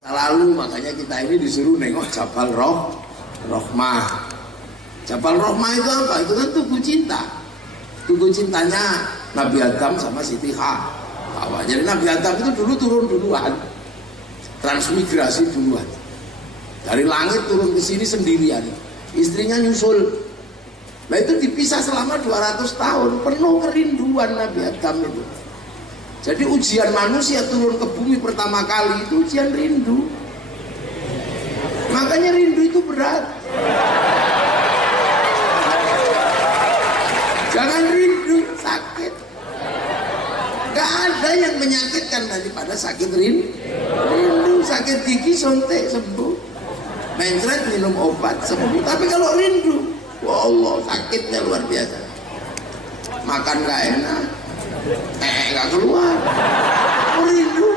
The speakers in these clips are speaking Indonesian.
Lalu makanya kita ini disuruh nengok Jabal Rohmah. Jabal Rohmah itu apa? Itu kan tugu cinta. Tugu cintanya Nabi Adam sama Siti Hawa. Jadi Nabi Adam itu dulu turun duluan, transmigrasi duluan. Dari langit turun ke sini sendirian. Istrinya nyusul. Nah itu dipisah selama 200 tahun. Penuh kerinduan Nabi Adam itu. Jadi ujian manusia turun ke bumi pertama kali itu ujian rindu. Makanya rindu itu berat. Jangan rindu sakit. Gak ada yang menyakitkan daripada sakit rindu. Sakit gigi sontek sembuh, mencret minum obat sembuh. Tapi kalau rindu, wallah sakitnya luar biasa. Makan gak enak, gak keluar, rindu.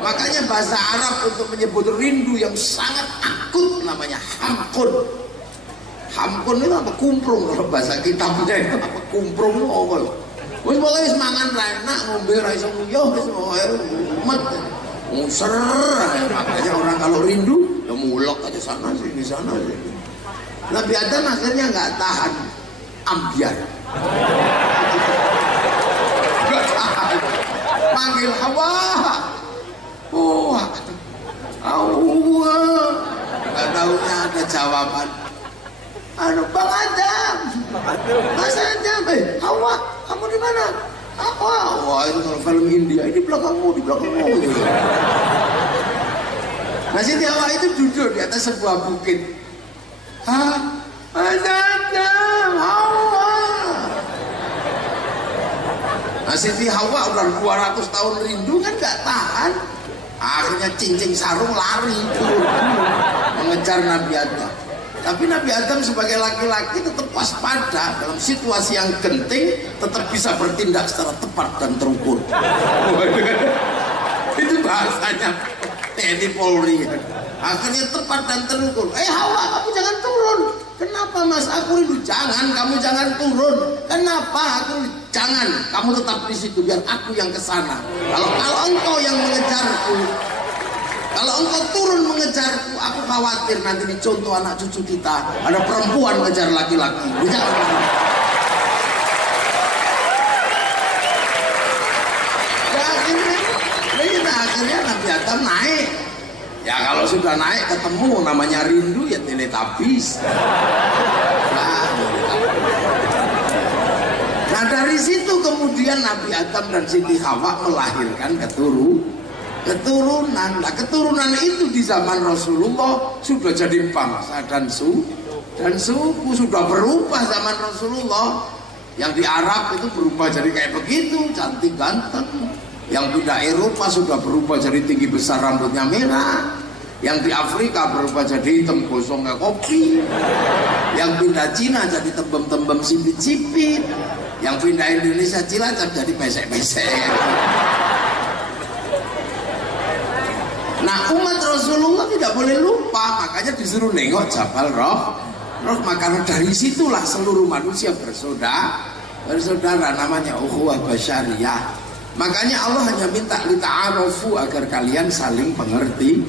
Makanya bahasa Arab untuk menyebut rindu yang sangat akut namanya hamkun. Hamkun itu apa? Kumprung. Kalau bahasa kitabnya itu apa? Kumprung itu apa? Wis pokoke wis mangan ra enak, ngombe ra iso nguyuh, wis mumet. Nguser. Makanya orang kalau rindu ya mulek aja sana sini sana sini. Nabi Adam akhirnya nggak tahan, ambiar. Nggak tahan. Panggil Hawa. Oh, Hawa. Nggak tahunya ada jawaban. Bang Adam, Mas Adam, Hawa, kamu di mana? Wah itu kalau film India, ini belakangmu, di belakangmu. Gitu. Nah Siti Hawa itu duduk di atas sebuah bukit. Mas Adam, Hawa. Nah Siti Hawa udah 200 tahun rindu kan gak tahan. Akhirnya cincing sarung lari turun mengejar Nabi Adam. Tapi Nabi Adam sebagai laki-laki tetap waspada dalam situasi yang genting, tetap bisa bertindak secara tepat dan terukur. Itu bahasanya TNI Polri. Akhirnya tepat dan terukur. Hawa, kamu jangan turun. Kenapa Mas? Aku rindu. Jangan, kamu jangan turun. Kenapa? Aku jangan. Kamu tetap di situ biar aku yang kesana. Kalau engkau yang mengejarku, kalau engkau turun mengejarku, aku khawatir nanti dicontoh anak cucu kita ada perempuan mengejar laki-laki. Akhirnya Nabi Adam naik. Ya kalau sudah naik ketemu namanya rindu ya Teletubbies. Nah dari situ kemudian Nabi Adam dan Siti Hawa melahirkan keturunan. Nah keturunan itu di zaman Rasulullah sudah jadi bangsa dan suku, sudah berubah zaman Rasulullah. Yang di Arab itu berubah jadi kayak begitu, cantik ganteng. Yang pindah Eropa sudah berubah jadi tinggi besar rambutnya merah. Yang di Afrika berubah jadi hitam gosong kayak kopi. Yang pindah Cina jadi tembem-tembem sipit-sipit. Yang pindah Indonesia Cilacap jadi pesek-pesek. Nah umat Rasulullah tidak boleh lupa, makanya disuruh nengok Jabal Rohmah. Karena dari situlah seluruh manusia bersaudara namanya ukhuwah basyariyah. Makanya Allah hanya minta lita'arofu agar kalian saling pengertian.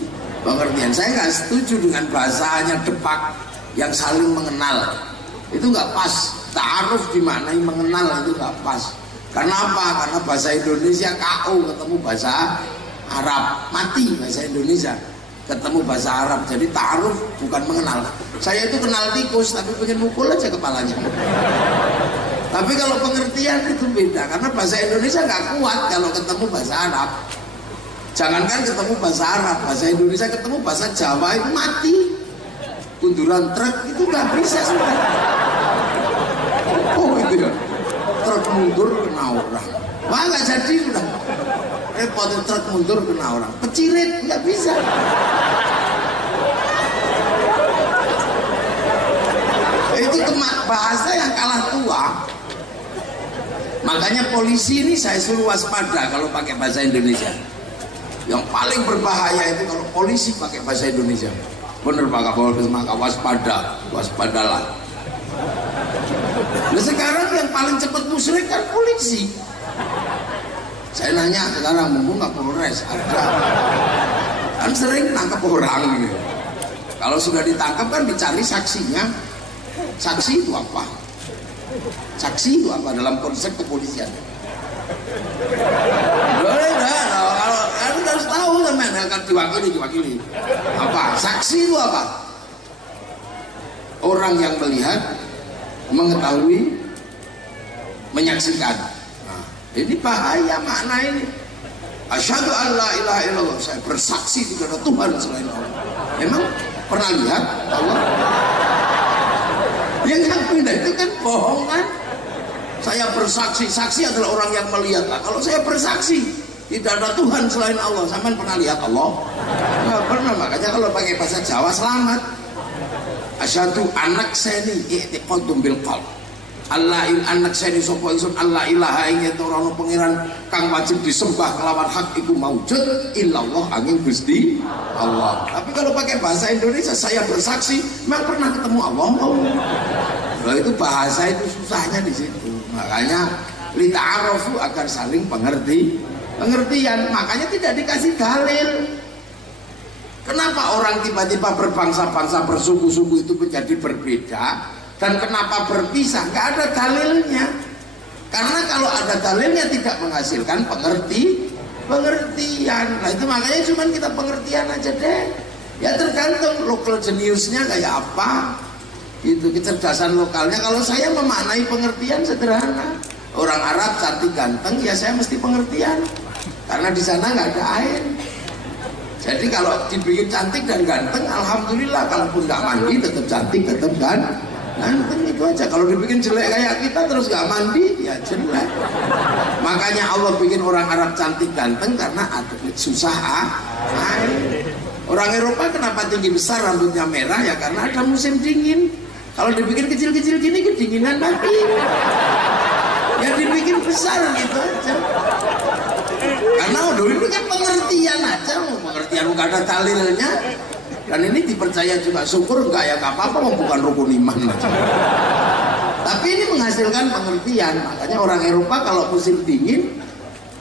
Saya nggak setuju dengan bahasanya depak yang saling mengenal. Itu nggak pas. Ta'aruf dimaknai mengenal itu nggak pas. Karena apa? Karena bahasa Indonesia KO ketemu bahasa Arab, mati bahasa Indonesia ketemu bahasa Arab. Jadi ta'aruf bukan mengenal. Saya itu kenal tikus tapi pengen mukul aja kepalanya. Tapi kalau pengertian itu beda, karena bahasa Indonesia nggak kuat kalau ketemu bahasa Arab. Jangankan ketemu bahasa Arab, bahasa Indonesia ketemu bahasa Jawa itu mati. Kunduran truk itu nggak bisa sudah. Oh itu ya, truk mundur kena orang. Wah nggak jadi sudah. Repot truk mundur kena orang. Pecirit nggak bisa. Itu bahasa yang kalah tua. Makanya polisi ini saya suruh waspada kalau pakai bahasa Indonesia. Yang paling berbahaya itu kalau polisi pakai bahasa Indonesia. Bener Pak Kapolres, maka waspadalah. Nah sekarang yang paling cepat musyrik kan polisi. Saya nanya sekarang, mumpung nggak Polres ada kan sering nangkep orang gitu. Kalau sudah ditangkap kan dicari saksinya. Saksi itu apa? Saksi itu apa dalam konsep kepolisian? Boleh dah, kalau kamu harus tahu teman, akan diwakili. Apa? Saksi itu apa? Orang yang melihat, mengetahui, menyaksikan. Nah, ini bahaya makna ini. Asyhadu an la ilaha illallah, saya bersaksi tidak ada Tuhan selain Allah. Memang pernah lihat Allah? Yang pindah itu kan bohong kan? Saya bersaksi, saksi adalah orang yang melihat lah. Kalau saya bersaksi tidak ada Tuhan selain Allah, sampean pernah lihat Allah? Nggak pernah, makanya kalau pakai bahasa Jawa selamat. Asyhadu anak seni i'tiqadum bil qalb. Allah anak seni sapa ingsun Allah ilaha ing ora ana pangeran kang wajib disembah kelawan hak iku maujud illallah angin Gusti Allah. Tapi kalau pakai bahasa Indonesia saya bersaksi memang pernah ketemu Allah. Nah, itu bahasa itu susahnya di situ. Makanya lita'arafu agar saling pengertian. Makanya tidak dikasih dalil. Kenapa orang tiba-tiba berbangsa-bangsa, bersuku-suku itu menjadi berbeda? Dan kenapa berpisah? Nggak ada dalilnya. Karena kalau ada dalilnya tidak menghasilkan pengertian. Nah itu makanya cuma kita pengertian aja deh. Ya tergantung local geniusnya kayak apa. Itu kecerdasan lokalnya. Kalau saya memaknai pengertian sederhana. Orang Arab cantik ganteng, ya saya mesti pengertian. Karena di sana nggak ada air. Jadi kalau dibikin cantik dan ganteng, alhamdulillah. Kalaupun nggak mandi tetap cantik, tetap ganteng. Itu aja. Kalau dibikin jelek kayak kita terus gak mandi, ya jelek. Makanya Allah bikin orang Arab cantik ganteng karena ada susah air. Orang Eropa kenapa tinggi besar rambutnya merah? Ya karena ada musim dingin. Kalau dibikin kecil-kecil gini kedinginan mati. Ya dibikin besar gitu aja. Karena itu kan pengertian aja, pengertian gak ada dalilnya. Dan ini dipercaya juga, syukur enggak ya, enggak apa-apa, bukan rukun iman aja. Tapi ini menghasilkan pengertian. Makanya orang Eropa kalau musim dingin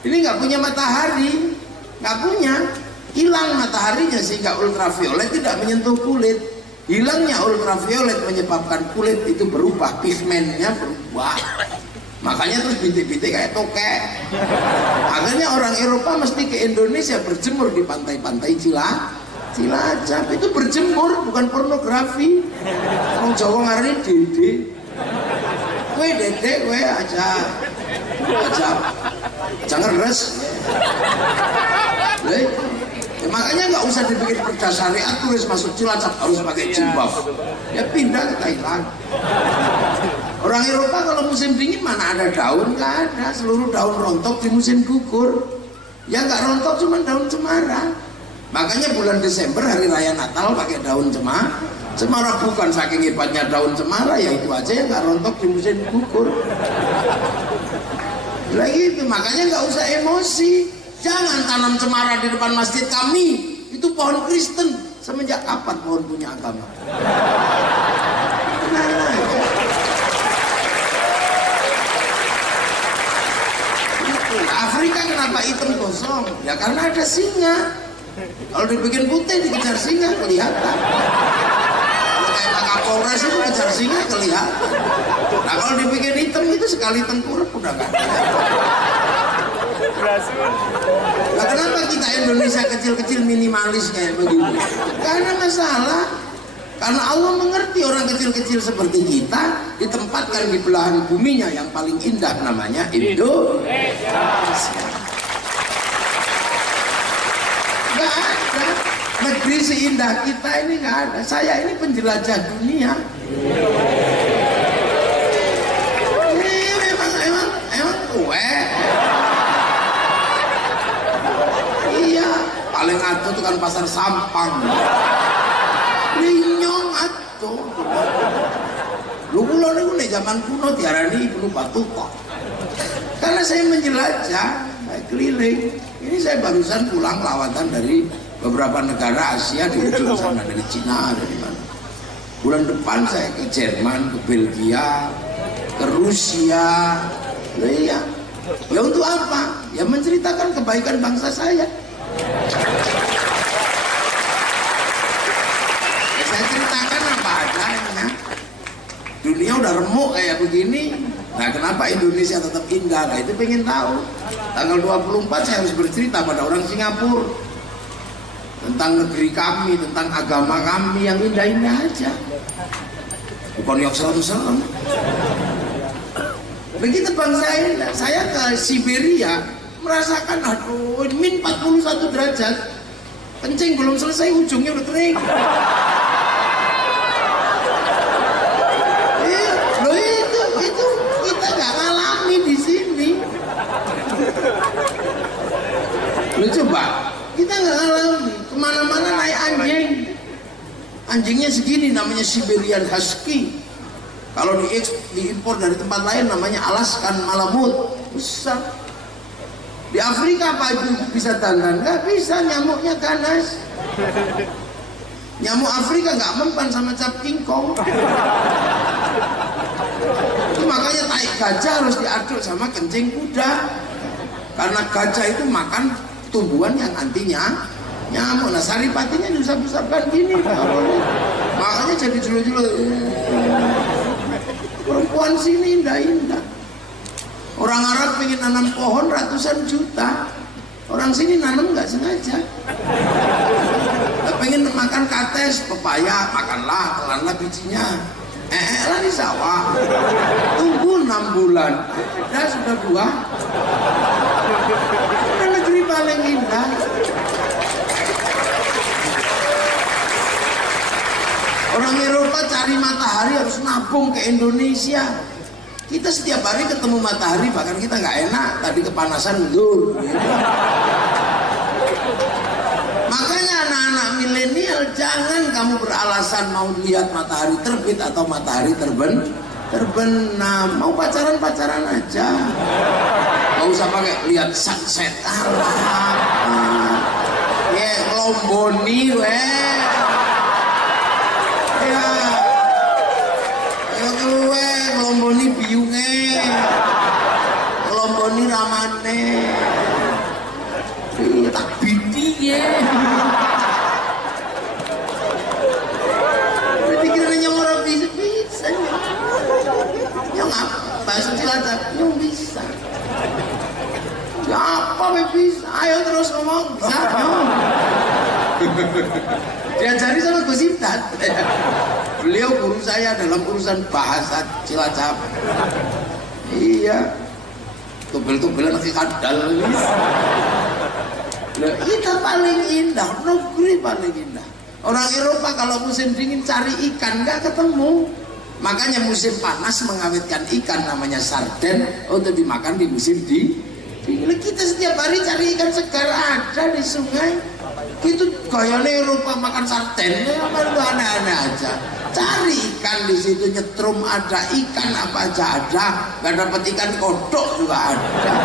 ini nggak punya matahari, nggak punya, hilang mataharinya sehingga ultraviolet tidak menyentuh kulit. Hilangnya ultraviolet menyebabkan kulit itu berubah, pigmennya berubah. Makanya terus bintik-bintik kayak tokek. Akhirnya orang Eropa mesti ke Indonesia berjemur di pantai-pantai Cilacap. Itu berjemur, bukan pornografi. Orang Jawa ngarin dede. Kue dede, kue aja ngeres. Ya, makanya nggak usah dibikin perda syariat tulis masuk Cilacap harus pakai jilbab. Ya pindah ke Thailand. Orang Eropa kalau musim dingin mana ada daun, nggak ada. Seluruh daun rontok di musim gugur. Ya nggak rontok cuma daun cemara. Makanya bulan Desember hari raya Natal pakai daun cemara bukan saking hebatnya daun cemara, ya itu aja yang nggak rontok di musim gugur. Lagi itu makanya nggak usah emosi. Jangan tanam cemara di depan masjid kami. Itu pohon Kristen. Semenjak kapan pohon punya agama? Afrika kenapa hitam kosong? Ya karena ada singa. Kalau dibikin putih dikejar singa kelihatan. Kalau kayak Pak Kapolres itu kejar singa kelihatan. Nah kalau dibikin hitam itu sekali tengkurap udah gak kelihatan. Nah kenapa kita Indonesia kecil-kecil minimalis kayak begini? Karena masalah. Karena Allah mengerti orang kecil-kecil seperti kita ditempatkan di belahan buminya yang paling indah namanya Indonesia. Gak ada negeri seindah kita ini, gak ada. Saya ini penjelajah dunia. Ini memang kue. Iya, paling atuh itu kan pasar Sampang. Linyong atuh. Lu kula niku nek zaman kuno diarani Ibnu Battuta. Karena saya menjelajah, saya keliling. Ini saya barusan pulang lawatan dari beberapa negara Asia di ujung sana, dari Cina, dari mana. Bulan depan saya ke Jerman, ke Belgia, ke Rusia. Ya, ya untuk apa? Ya menceritakan kebaikan bangsa saya. dunia udah remuk kayak begini. Nah kenapa Indonesia tetap indah? Nah itu pengen tahu. Tanggal 24 saya harus bercerita pada orang Singapura tentang negeri kami, tentang agama kami yang indah-indah aja, bukan yang serem-serem. Begitu bangsa indah. Saya ke Siberia merasakan aduh min 41 derajat, kencing belum selesai ujungnya udah kering. Itu kita nggak ngalami di sini. Lo coba kita nggak ngalami, kemana-mana naik anjing, anjingnya segini namanya Siberian Husky. Kalau diimpor dari tempat lain namanya Alaskan Malamut, besar. Di Afrika apa itu bisa dandan? Nggak bisa, nyamuknya ganas. Nyamuk Afrika nggak mempan sama cap kingkong. Itu makanya tai gajah harus diaduk sama kencing kuda, karena gajah itu makan tumbuhan yang antinya nyamuk. Nah saripatinya diusap-usapkan gini, makanya jadi julu-julu. Perempuan sini indah-indah. Orang Arab pengen nanam pohon ratusan juta, orang sini nanam nggak sengaja. Pengen makan kates, pepaya, makanlah, telanlah bijinya. Lah di sawah, tunggu 6 bulan, sudah 2. Ini negeri paling indah. Orang Eropa cari matahari harus nabung ke Indonesia. Kita setiap hari ketemu matahari, bahkan kita nggak enak. Tadi kepanasan mundur. Gitu. Makanya anak-anak milenial jangan kamu beralasan mau lihat matahari terbit atau matahari terbenam. Mau pacaran aja. Nggak usah pakai lihat sunset. Alah, ya ngelomboni weh. Gue ngelomboni biungnya, ngelomboni ramane, tak biti ya. Pikirannya orang bisa, yang apa? Bahasa Cilacap, yang bisa. Ya apa bisa? Ayo terus ngomong, bisa. Diajari sama Gus Ibtat. Beliau guru saya dalam urusan bahasa Cilacap. Iya, tubel-tubelan lagi kadal. Kita paling indah, negeri paling indah. Orang Eropa kalau musim dingin cari ikan nggak ketemu. Makanya musim panas mengawetkan ikan namanya sarden untuk dimakan di musim dingin. Kita setiap hari cari ikan segar ada di sungai. Itu gayanya Eropa makan sarden, apa itu aneh-aneh aja. Cari ikan di situ, nyetrum ada ikan apa aja ada. Gak dapat ikan kodok juga ada.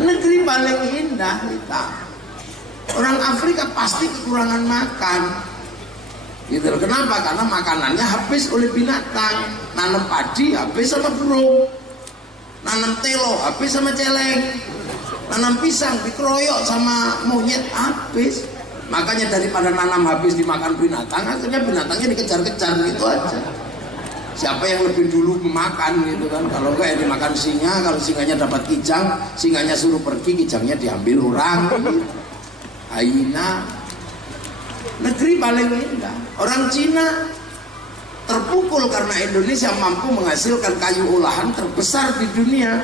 Negeri paling indah kita. Orang Afrika pasti kekurangan makan. Gitu. Kenapa? Karena makanannya habis oleh binatang. Nanam padi habis sama burung. Nanam telo habis sama celeng. Nanam pisang dikeroyok sama monyet habis. Makanya daripada nanam habis dimakan binatang, akhirnya binatangnya dikejar-kejar gitu aja. Siapa yang lebih dulu memakan gitu kan? Kalau enggak ya dimakan singa. Kalau singanya dapat kijang, singanya suruh pergi, kijangnya diambil orang. Haina. Negeri paling indah. Orang Cina terpukul karena Indonesia mampu menghasilkan kayu olahan terbesar di dunia.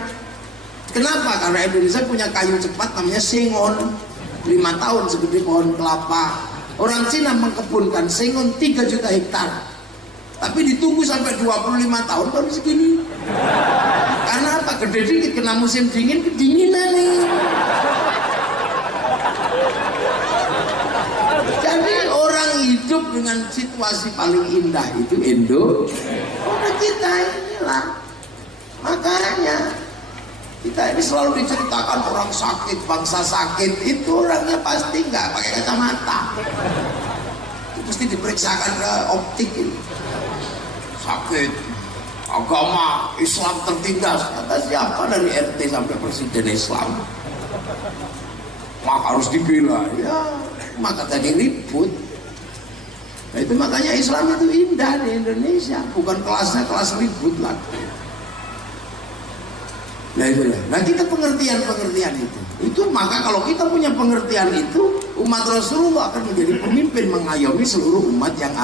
Kenapa? Karena Indonesia punya kayu cepat namanya sengon. 5 tahun segede pohon kelapa. Orang Cina mengkebunkan sengon 3 juta hektar. Tapi ditunggu sampai 25 tahun baru segini. Karena apa? Gede dikit kena musim dingin, kedinginan nih. Jadi orang hidup dengan situasi paling indah itu Orang kita inilah. Makanya kita ini selalu diceritakan orang sakit, bangsa sakit. Itu orangnya pasti nggak pakai kacamata. Itu mesti diperiksakan ke optik ini. Sakit, agama Islam tertindas. Kata siapa dari RT sampai presiden Islam? Maka harus dibela. Ya, maka tadi ribut. Nah, itu makanya Islam itu indah di Indonesia, bukan kelasnya kelas ribut lagi. Nah itulah. Nah kita pengertian itu. Itu maka kalau kita punya pengertian itu, umat Rasulullah akan menjadi pemimpin mengayomi seluruh umat yang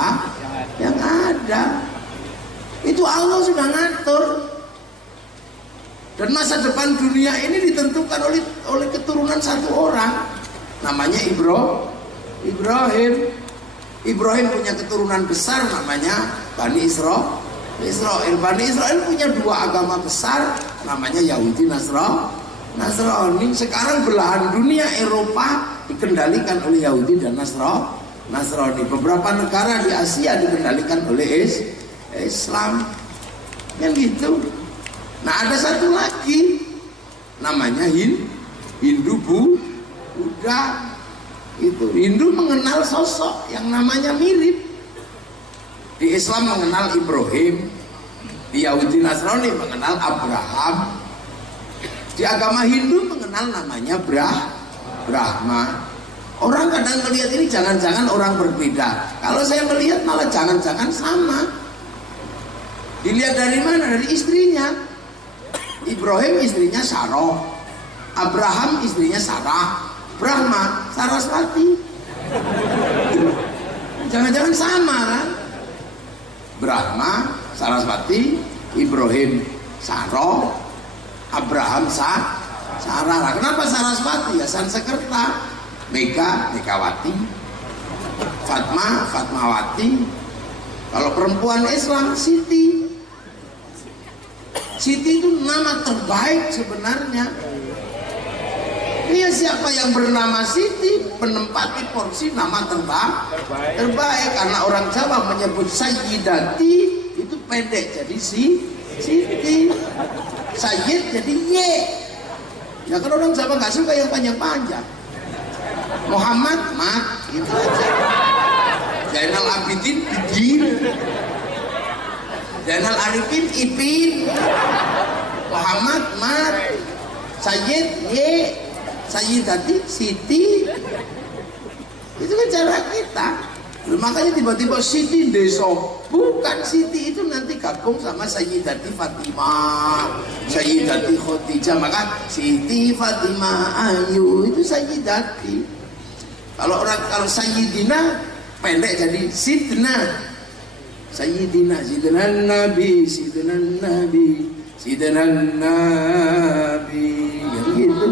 ada. Itu Allah sudah ngatur. Dan masa depan dunia ini ditentukan oleh keturunan satu orang, namanya Ibrahim. Ibrahim punya keturunan besar namanya Bani Israel. Bani Israel punya dua agama besar namanya Yahudi Nasrani. Sekarang belahan dunia Eropa dikendalikan oleh Yahudi dan Nasrani. Beberapa negara di Asia dikendalikan oleh Islam. Yang gitu. Nah ada satu lagi namanya Hindu Buddha. Itu Hindu mengenal sosok yang namanya mirip. Di Islam mengenal Ibrahim, di Yahudi Nasrani mengenal Abraham, di agama Hindu mengenal namanya Brahma. Orang kadang melihat ini jangan-jangan orang berbeda. Kalau saya melihat malah jangan-jangan sama. Dilihat dari mana? Dari istrinya. Ibrahim istrinya Sarah, Abraham istrinya Sarah, Brahma Saraswati. Jangan-jangan sama kan? Brahma Saraswati, Ibrahim Sarah, Abraham Sarah. Kenapa Saraswati? Ya Sansekerta. Megawati, Fatmawati. Kalau perempuan Islam Siti. Siti itu nama terbaik sebenarnya. Iya, siapa yang bernama Siti menempati porsi nama terbaik. Karena orang Jawa menyebut Sayyidati itu pendek jadi Siti. Sayyid jadi Ye. Ya kan orang Jawa nggak suka yang panjang-panjang. Muhammad Mat gitu aja. Zainal Abidin Bidin, Zainal Arifin Ipin, Muhammad Mat, Sayyid Ye, Sayyidati Siti. Itu kan cara kita. Makanya tiba-tiba Siti Deso. Bukan, Siti itu nanti gabung sama Sayyidati Fatimah, Sayyidati Khadijah. Maka Siti Fatimah Ayu itu Sayyidati. Kalau Sayyidina pendek jadi Sidna. Sayyidina Nabi, Sayyidina Nabi. Yang gitu.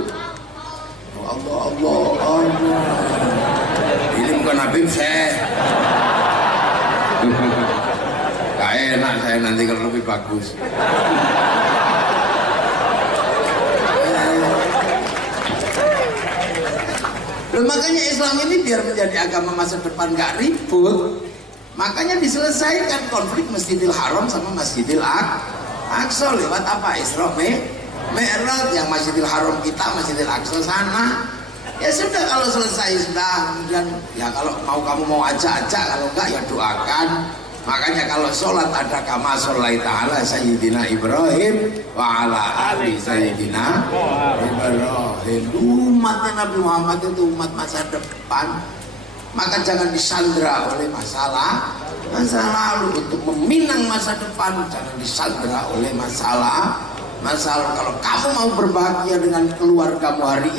Allah. Ini bukan Habib Syekh. Gak enak saya nanti kalau lebih bagus. Makanya Islam ini biar menjadi agama masa depan gak ribut, makanya diselesaikan konflik Masjidil Haram sama Masjidil Aqsa lewat apa? Isra Mi'raj. Yang Masjidil Haram kita, Masjidil Aqsa sana. Ya sudah, kalau selesai sudah. Kemudian ya kalau kamu mau ajak, kalau enggak ya doakan. Makanya kalau sholat ada kama sholaita ala Sayyidina Ibrahim wa ala ali Sayyidina Ibrahim. Umatnya Nabi Muhammad itu umat masa depan. Maka jangan disandera oleh masa lalu. Untuk meminang masa depan jangan disandera oleh masalah. Kalau kamu mau berbahagia dengan keluargamu hari ini,